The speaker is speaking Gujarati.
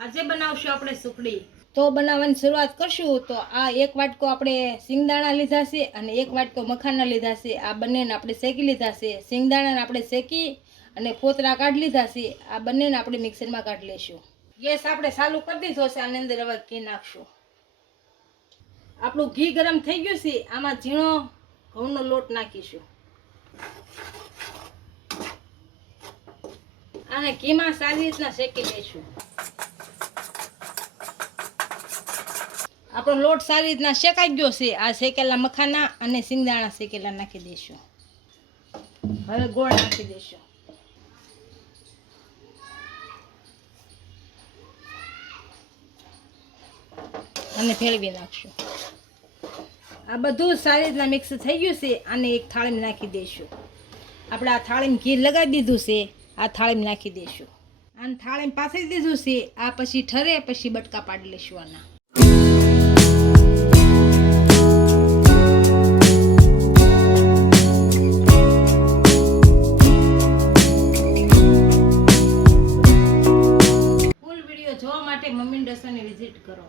આજે બનાવશું આપણે સુખડી. તો બનાવવાની શરૂઆત કરશું, તો આ એક વાટકો આપણે સિંગદાણા લીધા છે અને એક વાટકો મખાના લીધા છે. આ બંનેને આપણે શેકી લીધા છે. સિંગદાણાને આપણે શેકી અને ફોતરા કાઢી લીધા છે. આ બંનેને આપણે મિક્સરમાં કાઢી લઈશું. ગેસ આપણે ચાલુ કરી દીધો છે, આની અંદર હવે ઘી નાખશું. આપણું ઘી ગરમ થઈ ગયું છે, આમાં ઝીણો ઘઉંનો લોટ નાખીશું. અને ઘીમાં સારી રીતના શેકી લઈશું. આપણો લોટ સારી રીતના શેકાઈ ગયો છે. આ શેકેલા મખાના અને સિંગદાણા શેકેલા નાખી દઈશું. હવે ગોળ નાખી દઈશું. અને ફેરવી નાખશું. આ બધું સારી રીતના મિક્સ થઈ ગયું છે અને એક થાળીમાં નાખી દઈશું. આપણે આ થાળીમાં ઘી લગાવી દીધું છે. આ થાળીમાં નાખી દઈશું. અને થાળીમાં પાથરી દીધું છે. આ પછી ઠરે, પછી બટકા પાડી લઈશું આના. માટે મમ્મી રસોઈની વિઝિટ કરો.